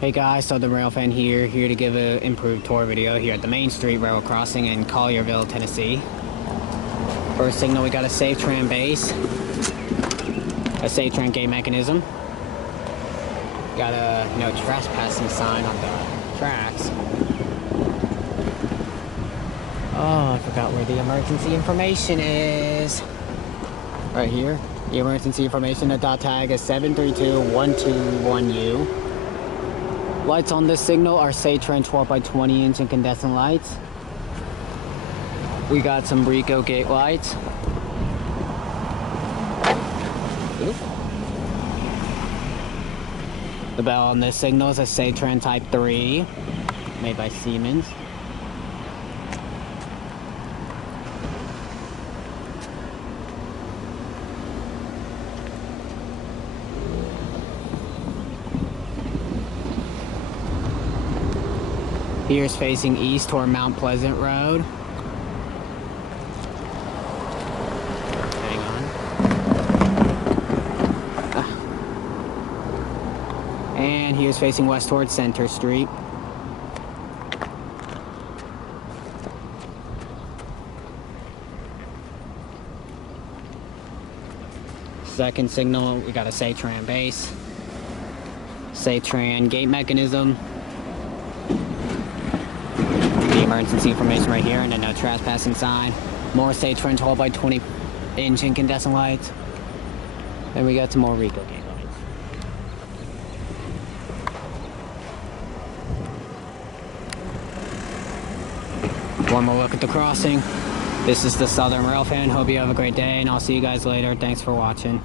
Hey guys, Southern Railfan here to give an improved tour video here at the Main Street Railroad Crossing in Collierville, Tennessee. First signal, we got a safe tran base, a safe tran gate mechanism, got a no trespassing sign on the tracks. Oh, I forgot where the emergency information is. Right here, the emergency information, the dot tag is 732121U. Lights on this signal are Satran 12x20 inch incandescent lights. We got some Rico gate lights. Oop. The bell on this signal is a Satran Type 3, made by Siemens. Here's facing east toward Mount Pleasant Road. Hang on. And here's facing west toward Center Street. Second signal, we got a Satran base, Satran gate mechanism. Emergency information right here, and a no trespassing sign. More Satran 12x20 inch incandescent lights. And we got some more Rico gate lights. One more look at the crossing. This is the Southern Railfan. Hope you have a great day, and I'll see you guys later. Thanks for watching.